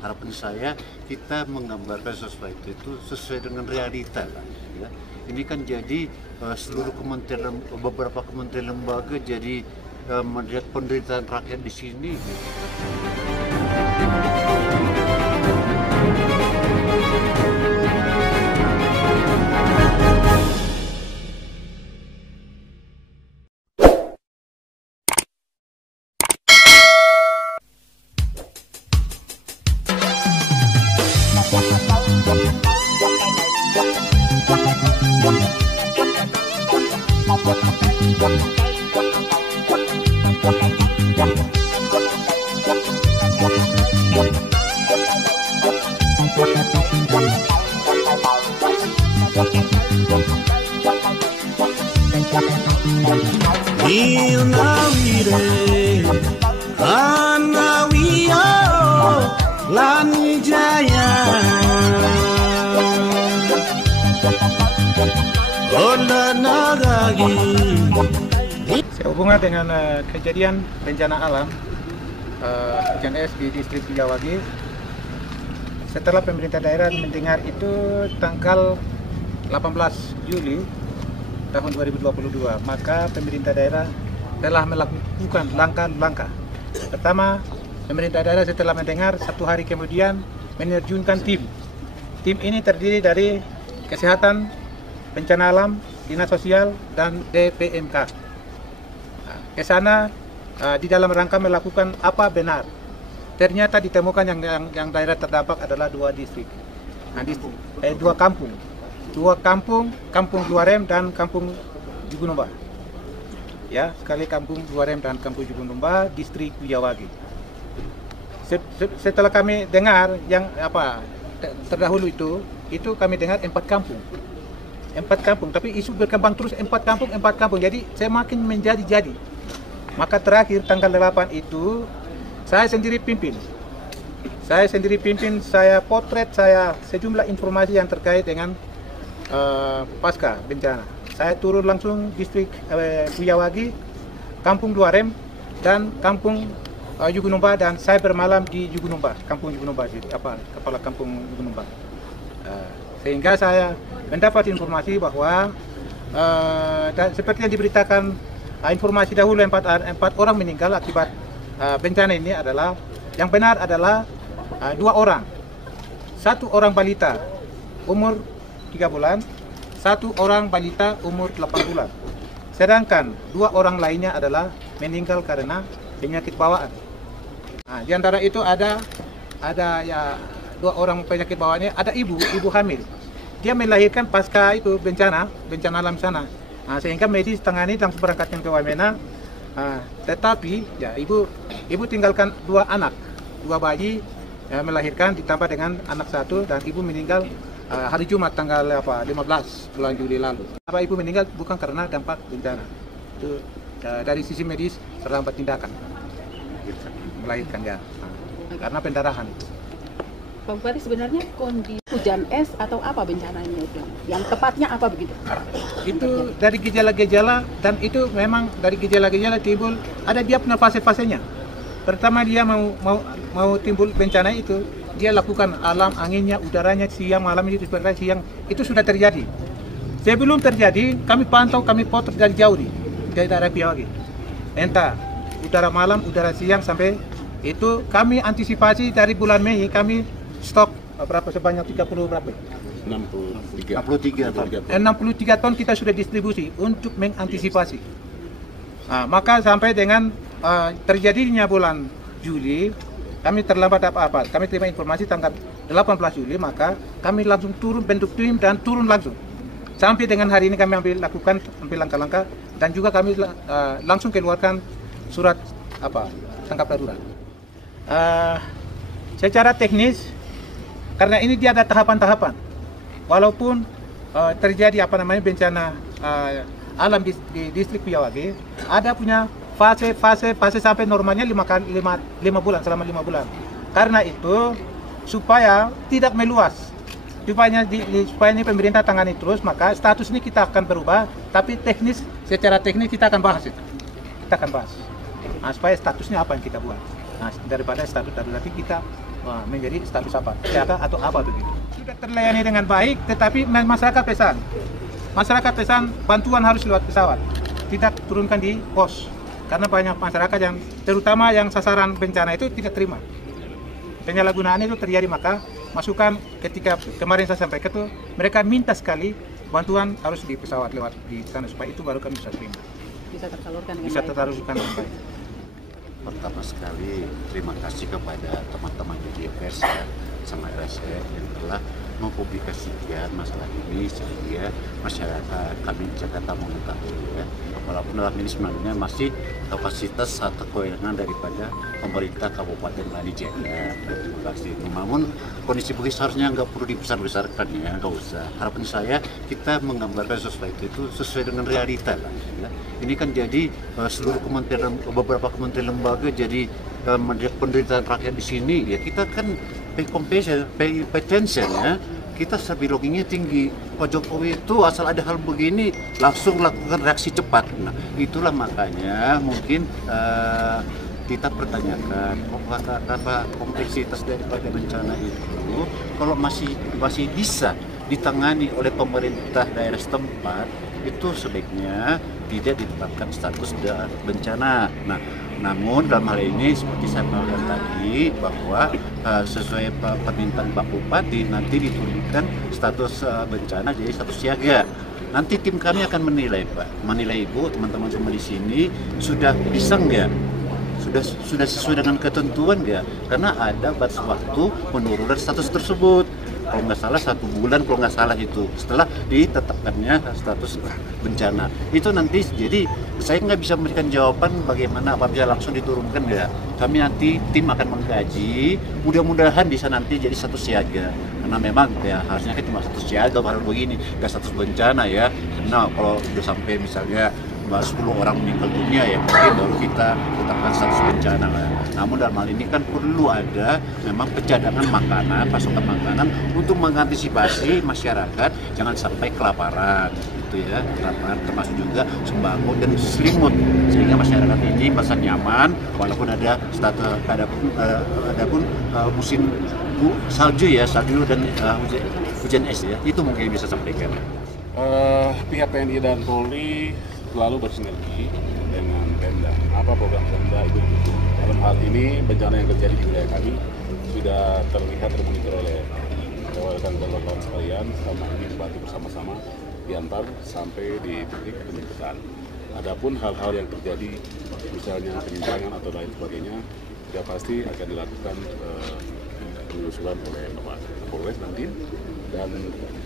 harapan saya kita menggambarkan sesuatu itu sesuai dengan realita lah, ya. Ini kan jadi seluruh kementerian, beberapa kementerian lembaga jadi melihat penderitaan rakyat di sini. Sehubungan dengan kejadian bencana alam hujan es di distrik Kujawagi, setelah pemerintah daerah mendengar itu tanggal 18 Juli tahun 2022, maka pemerintah daerah telah melakukan langkah-langkah. Pertama, pemerintah daerah setelah mendengar, 1 hari kemudian menerjunkan tim. Tim ini terdiri dari kesehatan, bencana alam, dinas sosial, dan DPMK. Ke sana di dalam rangka melakukan apa benar. Ternyata ditemukan yang daerah terdampak adalah 2 distrik, dua kampung, Kampung Duarem dan Kampung Jugunumba. Ya, sekali Kampung Duarem dan Kampung Jugunumba, distrik Kujawagi. Setelah kami dengar yang terdahulu itu kami dengar 4 kampung, tapi isu berkembang terus 4 kampung, jadi semakin menjadi. Maka terakhir tanggal 8 itu saya sendiri pimpin, saya potret, saya sejumlah informasi yang terkait dengan pasca bencana. Saya turun langsung distrik Kujawagi, Kampung Duarem, dan Kampung Jugunumba, dan saya bermalam di Jugunumba, Kampung Jugunumba, kepala Kampung Jugunumba. Sehingga saya mendapat informasi bahwa dan seperti yang diberitakan informasi dahulu 4 orang meninggal akibat bencana ini adalah yang benar adalah 2 orang. 1 orang balita umur 3 bulan, 1 orang balita umur 8 bulan. Sedangkan 2 orang lainnya adalah meninggal karena penyakit bawaan. Nah, di antara itu ada ya 2 orang penyakit bawaannya, ada ibu hamil. Dia melahirkan pasca itu bencana alam sana. Nah, sehingga medis tangani langsung berangkatkan ke Wamena. Tetapi ya ibu tinggalkan 2 anak, 2 bayi melahirkan ditambah dengan anak 1, dan ibu meninggal hari Jumat tanggal 15 bulan Juli lalu. Ibu meninggal bukan karena dampak bencana. Itu dari sisi medis terlambat tindakan melahirkan ya, karena pendarahan. Pak Bupati, sebenarnya kondisi hujan es atau apa bencananya itu? Yang tepatnya apa begitu? Itu dari gejala-gejala, dan itu memang dari gejala-gejala timbul, ada dia punya fase-fasenya. Pertama dia mau timbul bencana itu, dia lakukan alam, anginnya, udaranya, siang, malam itu sebenarnya siang itu sudah terjadi. Sebelum terjadi, kami pantau, kami potret dari jauh dari daerah Kujawagi. Entah udara malam, udara siang, sampai itu kami antisipasi dari bulan Mei, kami stok sebanyak 63 ton kita sudah distribusi untuk mengantisipasi. Nah, maka sampai dengan terjadinya bulan Juli, kami terlambat apa-apa. Kami terima informasi tanggal 18 Juli, maka kami langsung turun, bentuk tim dan turun langsung. Sampai dengan hari ini kami ambil langkah-langkah, dan juga kami langsung keluarkan surat tanggap darurat. Secara teknis, karena ini dia ada tahapan-tahapan. Walaupun terjadi bencana alam di distrik Kujawagi, ada punya fase sampai normalnya 5 bulan, selama 5 bulan. Karena itu supaya tidak meluas, supaya ini pemerintah tangani terus, maka status ini kita akan berubah, tapi secara teknis kita akan bahas itu. Nah, supaya statusnya apa yang kita buat. Nah, daripada status darurat kita menjadi status apa, siaga atau apa begitu. Sudah terlayani dengan baik, tetapi masyarakat pesan bantuan harus lewat pesawat, tidak turunkan di pos, karena banyak masyarakat yang terutama yang sasaran bencana itu tidak terima. Penyalahgunaan itu terjadi, maka masukan ketika kemarin saya sampaikan itu mereka minta sekali bantuan harus di pesawat lewat di sana supaya itu baru kami bisa terima. Bisa tersalurkan dengan Bisa baik. tersalurkan dengan baik. Pertama sekali terima kasih kepada teman-teman media pers ya, sama RSN yang telah mempublikasikan masalah ini sehingga masyarakat kami di Jakarta mengetahui ya. Walaupun dalam ini sebenarnya masih kapasitas atau kewenangan daripada pemerintah Kabupaten Lanijaya. Terima kasih. Namun kondisi begini seharusnya nggak perlu dibesar-besarkan ya, nggak usah. Harapan saya kita menggambarkan sesuatu itu sesuai dengan realita lah. Ya. Ini kan jadi seluruh kementerian, beberapa kementerian lembaga jadi melihat penderitaan rakyat di sini ya, kita kan pay attention ya. Kita biologinya tinggi. Pak Jokowi itu asal ada hal begini langsung lakukan reaksi cepat. Nah, itulah makanya mungkin kita pertanyakan apa kompleksitas daripada bencana itu kalau masih bisa ditangani oleh pemerintah daerah setempat, itu sebaiknya tidak ditetapkan status bencana. Nah, namun dalam hal ini seperti saya bilang tadi bahwa sesuai permintaan Pak Bupati nanti diturunkan status bencana jadi status siaga. Nanti tim kami akan menilai Pak, menilai Ibu, teman-teman semua di sini sudah bisa nggak? Sudah sesuai dengan ketentuan nggak? Karena ada batas waktu penurunan status tersebut. Kalau nggak salah 1 bulan, kalau nggak salah itu setelah ditetapkannya status bencana itu nanti. Jadi saya nggak bisa memberikan jawaban bagaimana apabila langsung diturunkan ya. Kami nanti tim akan mengkaji, mudah-mudahan bisa nanti jadi status siaga, karena memang ya harusnya kan cuma status siaga baru begini, nggak status bencana ya. Karena kalau udah sampai misalnya 10 orang meninggal dunia ya mungkin baru kita tetapkan status bencana lah. Namun dalam hal ini kan perlu ada memang pencadangan makanan, pasokan makanan untuk mengantisipasi masyarakat jangan sampai kelaparan gitu ya, kelaparan termasuk juga sembako dan selimut sehingga masyarakat ini merasa nyaman walaupun ada pun musim salju dan hujan es ya, itu mungkin bisa sampaikan. Pihak TNI dan Polri selalu bersinergi dengan Pemda. Apa program Pemda itu? Dalam hal ini bencana yang terjadi di wilayah kami sudah terlihat termonitor oleh rekan-rekan sekalian, sama ini membantu bersama-sama diantar sampai di titik penjemputan. Adapun hal-hal yang terjadi misalnya penyimpangan atau lain sebagainya sudah pasti akan dilakukan penelusuran oleh Bapak Kapolres nanti, dan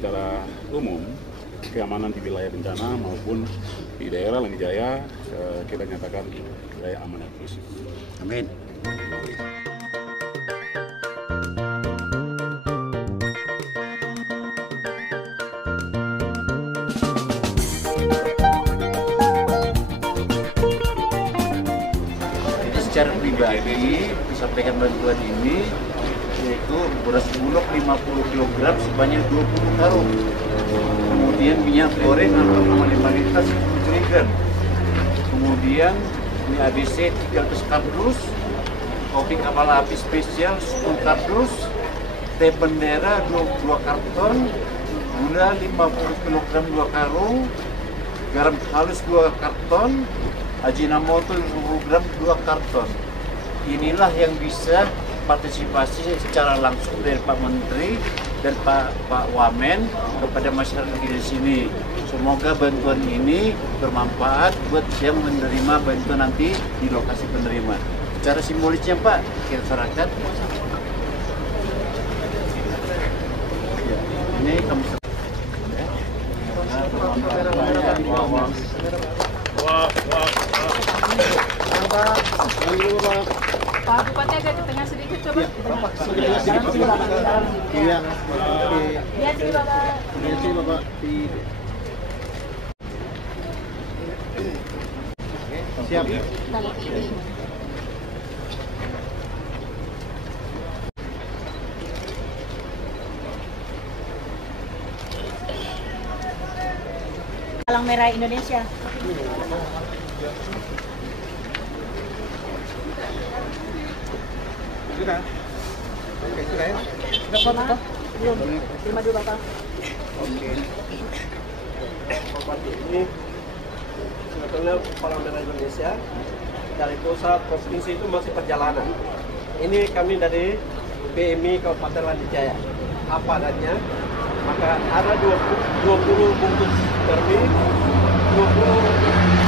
secara umum keamanan di wilayah bencana maupun di daerah Lanijaya kita nyatakan wilayah aman dan kondusif. Amin. Secara pribadi disampaikan bantuan ini yaitu beras bulog 50 kg sebanyak 20 karung. Kemudian minyak goreng atau amalitas 10 jerigen. Kemudian mie ABC 300 kardus, kopi kapal api spesial 10 kardus, teh bendera 22 karton, gula 50 kg 2 karung, garam halus 2 karton, Ajinomoto 20 gram 2 karton. Inilah yang bisa partisipasi secara langsung dari Pak Menteri dan Pak Wamen kepada masyarakat di sini. Semoga bantuan ini bermanfaat buat yang menerima bantuan nanti di lokasi penerima. Secara simbolisnya Pak, masyarakat ini kamu Pak Bupati agak ke tengah sedikit coba. Iya. Iya sih Bapak. Bapak. Siap. Palang Merah Indonesia. Sudah. Oke, sudah ya. Sudah foto? Belum. Terima dulu Bapak. Oke. Bupati ini sebetulnya Palang Merah Indonesia dari pusat provinsi itu masih perjalanan. Ini kami dari PMI Kabupaten Lanjut Jaya. Apa adanya, maka ada 20 bungkus termi, 20